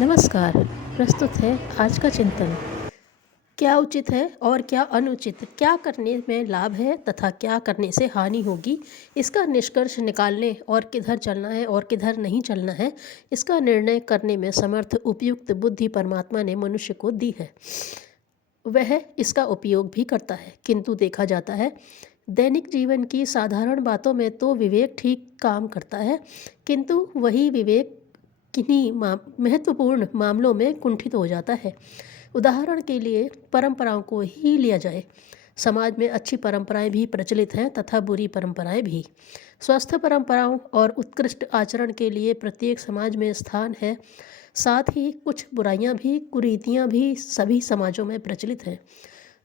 नमस्कार। प्रस्तुत है आज का चिंतन। क्या उचित है और क्या अनुचित, क्या करने में लाभ है तथा क्या करने से हानि होगी, इसका निष्कर्ष निकालने और किधर चलना है और किधर नहीं चलना है, इसका निर्णय करने में समर्थ उपयुक्त बुद्धि परमात्मा ने मनुष्य को दी है। वह इसका उपयोग भी करता है, किंतु देखा जाता है दैनिक जीवन की साधारण बातों में तो विवेक ठीक काम करता है, किंतु वही विवेक किन्हीं महत्वपूर्ण मामलों में कुंठित हो जाता है। उदाहरण के लिए परंपराओं को ही लिया जाए। समाज में अच्छी परंपराएं भी प्रचलित हैं तथा बुरी परंपराएं भी। स्वस्थ परंपराओं और उत्कृष्ट आचरण के लिए प्रत्येक समाज में स्थान है। साथ ही कुछ बुराइयां भी, कुरीतियां भी सभी समाजों में प्रचलित हैं।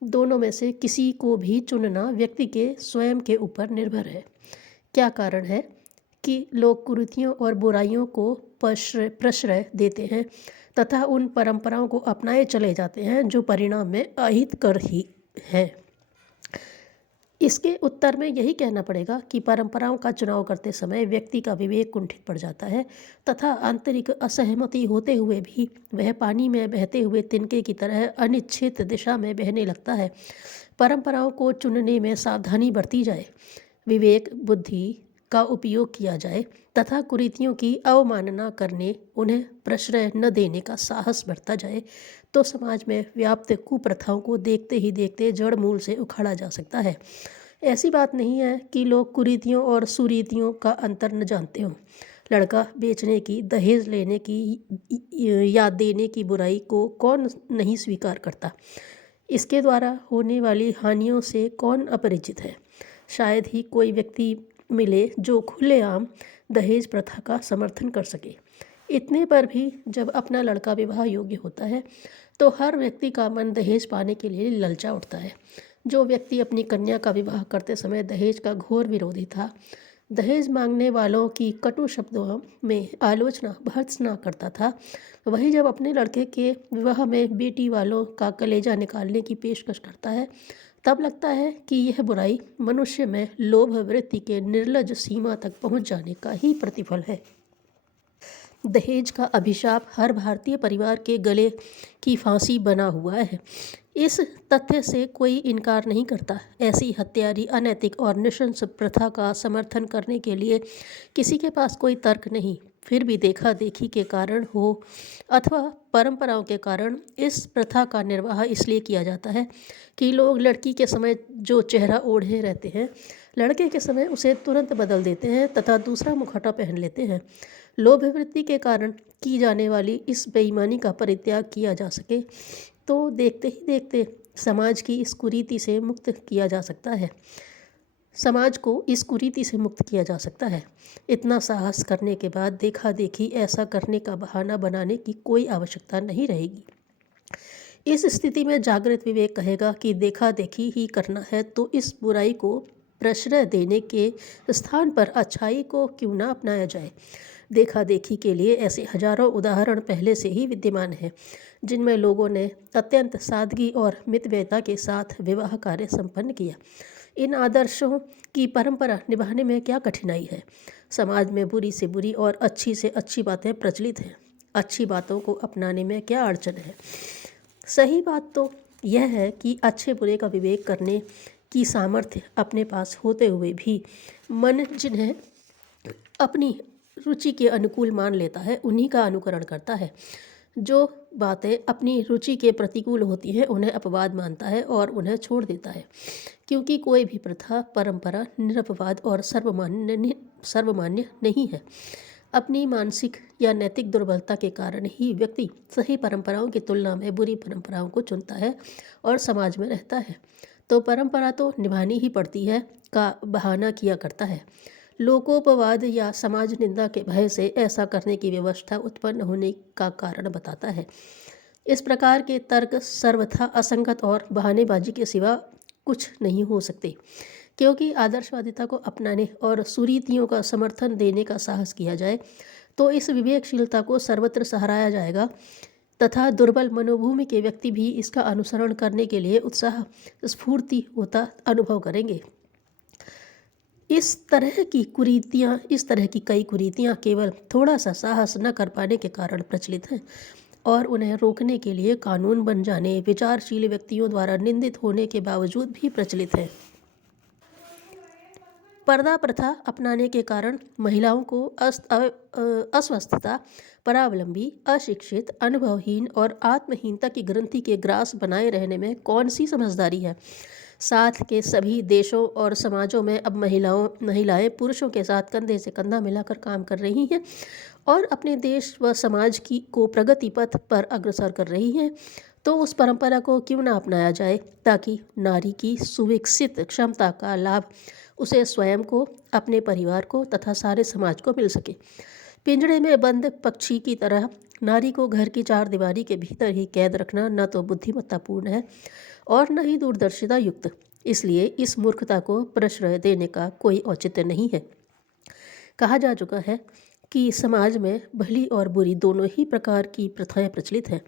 दोनों में से किसी को भी चुनना व्यक्ति के स्वयं के ऊपर निर्भर है। क्या कारण है कि लोग कुरीतियों और बुराइयों को प्रश्रय देते हैं तथा उन परंपराओं को अपनाए चले जाते हैं जो परिणाम में अहितकर ही है? इसके उत्तर में यही कहना पड़ेगा कि परंपराओं का चुनाव करते समय व्यक्ति का विवेक कुंठित पड़ जाता है तथा आंतरिक असहमति होते हुए भी वह पानी में बहते हुए तिनके की तरह अनिश्चित दिशा में बहने लगता है। परंपराओं को चुनने में सावधानी बरती जाए, विवेक बुद्धि का उपयोग किया जाए तथा कुरीतियों की अवमानना करने, उन्हें प्रश्रय न देने का साहस बरता जाए, तो समाज में व्याप्त कुप्रथाओं को देखते ही देखते जड़ मूल से उखाड़ा जा सकता है। ऐसी बात नहीं है कि लोग कुरीतियों और सुरीतियों का अंतर न जानते हों। लड़का बेचने की, दहेज लेने की या देने की बुराई को कौन नहीं स्वीकार करता? इसके द्वारा होने वाली हानियों से कौन अपरिचित है? शायद ही कोई व्यक्ति मिले जो खुलेआम दहेज प्रथा का समर्थन कर सके। इतने पर भी जब अपना लड़का विवाह योग्य होता है तो हर व्यक्ति का मन दहेज पाने के लिए ललचा उठता है। जो व्यक्ति अपनी कन्या का विवाह करते समय दहेज का घोर विरोधी था, दहेज मांगने वालों की कटु शब्दों में आलोचना भर्त्सना करता था, वही जब अपने लड़के के विवाह में बेटी वालों का कलेजा निकालने की पेशकश करता है, तब लगता है कि यह बुराई मनुष्य में लोभ वृत्ति के निर्लज सीमा तक पहुंच जाने का ही प्रतिफल है। दहेज का अभिशाप हर भारतीय परिवार के गले की फांसी बना हुआ है। इस तथ्य से कोई इनकार नहीं करता। ऐसी हत्यारी, अनैतिक और नृशंस प्रथा का समर्थन करने के लिए किसी के पास कोई तर्क नहीं। फिर भी देखा देखी के कारण हो अथवा परंपराओं के कारण इस प्रथा का निर्वाह इसलिए किया जाता है कि लोग लड़की के समय जो चेहरा ओढ़े रहते हैं, लड़के के समय उसे तुरंत बदल देते हैं तथा दूसरा मुखौटा पहन लेते हैं। लोभ वृत्ति के कारण की जाने वाली इस बेईमानी का परित्याग किया जा सके तो देखते ही देखते समाज की इस कुरीति से मुक्त किया जा सकता है। समाज को इस कुरीति से मुक्त किया जा सकता है। इतना साहस करने के बाद देखा देखी ऐसा करने का बहाना बनाने की कोई आवश्यकता नहीं रहेगी। इस स्थिति में जागृत विवेक कहेगा कि देखा देखी ही करना है तो इस बुराई को प्रश्रय देने के स्थान पर अच्छाई को क्यों ना अपनाया जाए। देखा देखी के लिए ऐसे हजारों उदाहरण पहले से ही विद्यमान हैं, जिनमें लोगों ने अत्यंत सादगी और मितव्ययता के साथ विवाह कार्य संपन्न किया। इन आदर्शों की परंपरा निभाने में क्या कठिनाई है? समाज में बुरी से बुरी और अच्छी से अच्छी बातें प्रचलित हैं। अच्छी बातों को अपनाने में क्या अड़चन है? सही बात तो यह है कि अच्छे बुरे का विवेक करने की सामर्थ्य अपने पास होते हुए भी मन जिन्हें अपनी रुचि के अनुकूल मान लेता है, उन्हीं का अनुकरण करता है। जो बातें अपनी रुचि के प्रतिकूल होती हैं उन्हें अपवाद मानता है और उन्हें छोड़ देता है, क्योंकि कोई भी प्रथा, परंपरा निरपवाद और सर्वमान्य नहीं है। अपनी मानसिक या नैतिक दुर्बलता के कारण ही व्यक्ति सही परंपराओं की तुलना में बुरी परंपराओं को चुनता है और समाज में रहता है। तो परंपरा तो निभानी ही पड़ती है का बहाना किया करता है। लोकोपवाद या समाज निंदा के भय से ऐसा करने की व्यवस्था उत्पन्न होने का कारण बताता है। इस प्रकार के तर्क सर्वथा असंगत और बहानेबाजी के सिवा कुछ नहीं हो सकते, क्योंकि आदर्शवादिता को अपनाने और सुरीतियों का समर्थन देने का साहस किया जाए तो इस विवेकशीलता को सर्वत्र सराहाया जाएगा तथा दुर्बल मनोभूमि के व्यक्ति भी इसका अनुसरण करने के लिए उत्साह स्फूर्ति होता अनुभव करेंगे। इस तरह की कई कुरीतियाँ केवल थोड़ा सा साहस न कर पाने के कारण प्रचलित हैं और उन्हें रोकने के लिए कानून बन जाने, विचारशील व्यक्तियों द्वारा निंदित होने के बावजूद भी प्रचलित है। पर्दा प्रथा अपनाने के कारण महिलाओं को अस्वस्थता, परावलंबी, अशिक्षित, अनुभवहीन और आत्महीनता की ग्रंथि के ग्रास बनाए रहने में कौन सी समझदारी है। साथ के सभी देशों और समाजों में अब महिलाएं पुरुषों के साथ कंधे से कंधा मिलाकर काम कर रही हैं और अपने देश व समाज को प्रगति पथ पर अग्रसर कर रही हैं। तो उस परंपरा को क्यों ना अपनाया जाए ताकि नारी की सुविकसित क्षमता का लाभ उसे स्वयं को, अपने परिवार को तथा सारे समाज को मिल सके। पिंजड़े में बंद पक्षी की तरह नारी को घर की चार दीवारी के भीतर ही कैद रखना न तो बुद्धिमत्तापूर्ण है और न ही दूरदर्शिता युक्त। इसलिए इस मूर्खता को प्रश्रय देने का कोई औचित्य नहीं है। कहा जा चुका है कि समाज में भली और बुरी दोनों ही प्रकार की प्रथाएं प्रचलित हैं।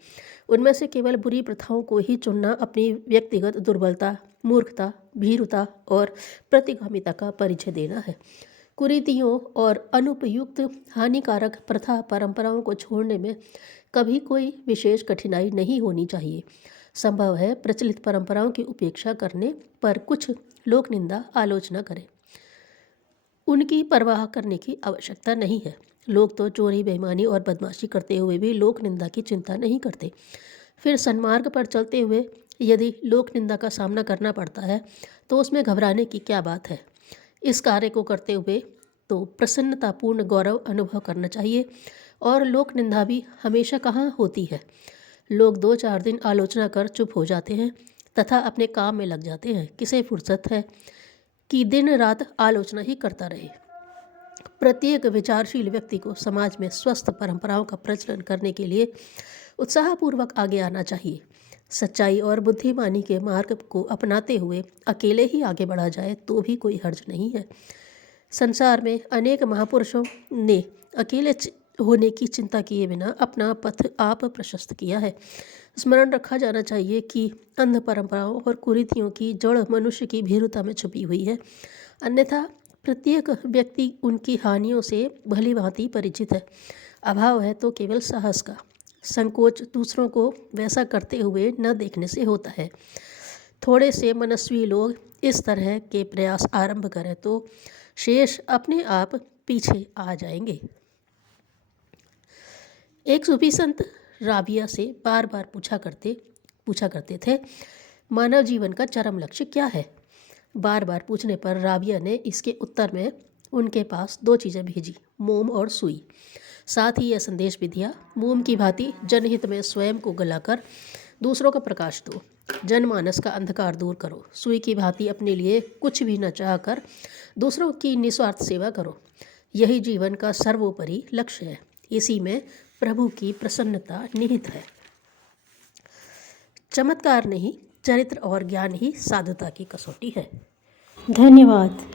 उनमें से केवल बुरी प्रथाओं को ही चुनना अपनी व्यक्तिगत दुर्बलता, मूर्खता, भीरुता और प्रतिगामिता का परिचय देना है। कुरीतियों और अनुपयुक्त हानिकारक प्रथा परंपराओं को छोड़ने में कभी कोई विशेष कठिनाई नहीं होनी चाहिए। संभव है प्रचलित परंपराओं की उपेक्षा करने पर कुछ लोक निंदा आलोचना करें। उनकी परवाह करने की आवश्यकता नहीं है। लोग तो चोरी, बेईमानी और बदमाशी करते हुए भी लोक निंदा की चिंता नहीं करते। फिर सन्मार्ग पर चलते हुए यदि लोक निंदा का सामना करना पड़ता है तो उसमें घबराने की क्या बात है। इस कार्य को करते हुए तो प्रसन्नतापूर्ण गौरव अनुभव करना चाहिए। और लोक निंदा भी हमेशा कहाँ होती है। लोग 2-4 दिन आलोचना कर चुप हो जाते हैं तथा अपने काम में लग जाते हैं। किसे फुर्सत है कि दिन रात आलोचना ही करता रहे। प्रत्येक विचारशील व्यक्ति को समाज में स्वस्थ परंपराओं का प्रचलन करने के लिए उत्साहपूर्वक आगे आना चाहिए। सच्चाई और बुद्धिमानी के मार्ग को अपनाते हुए अकेले ही आगे बढ़ा जाए तो भी कोई हर्ज नहीं है। संसार में अनेक महापुरुषों ने अकेले होने की चिंता किए बिना अपना पथ आप प्रशस्त किया है। स्मरण रखा जाना चाहिए कि अंध परंपराओं और कुरीतियों की जड़ मनुष्य की भीरुता में छुपी हुई है। अन्यथा प्रत्येक व्यक्ति उनकी हानियों से भली भांति परिचित है। अभाव है तो केवल साहस का। संकोच दूसरों को वैसा करते हुए न देखने से होता है। थोड़े से मनस्वी लोग इस तरह के प्रयास आरंभ करें तो शेष अपने आप पीछे आ जाएंगे। एक सूफी संत राबिया से बार बार पूछा करते थे, मानव जीवन का चरम लक्ष्य क्या है। बार बार पूछने पर राबिया ने इसके उत्तर में उनके पास 2 चीज़ें भेजी, मोम और सुई। साथ ही यह संदेश भी दिया, मोम की भांति जनहित में स्वयं को गलाकर दूसरों का प्रकाश दो, जनमानस का अंधकार दूर करो। सुई की भांति अपने लिए कुछ भी न चाहकर दूसरों की निस्वार्थ सेवा करो। यही जीवन का सर्वोपरि लक्ष्य है। इसी में प्रभु की प्रसन्नता निहित है। चमत्कार नहीं, चरित्र और ज्ञान ही साधुता की कसौटी है। धन्यवाद।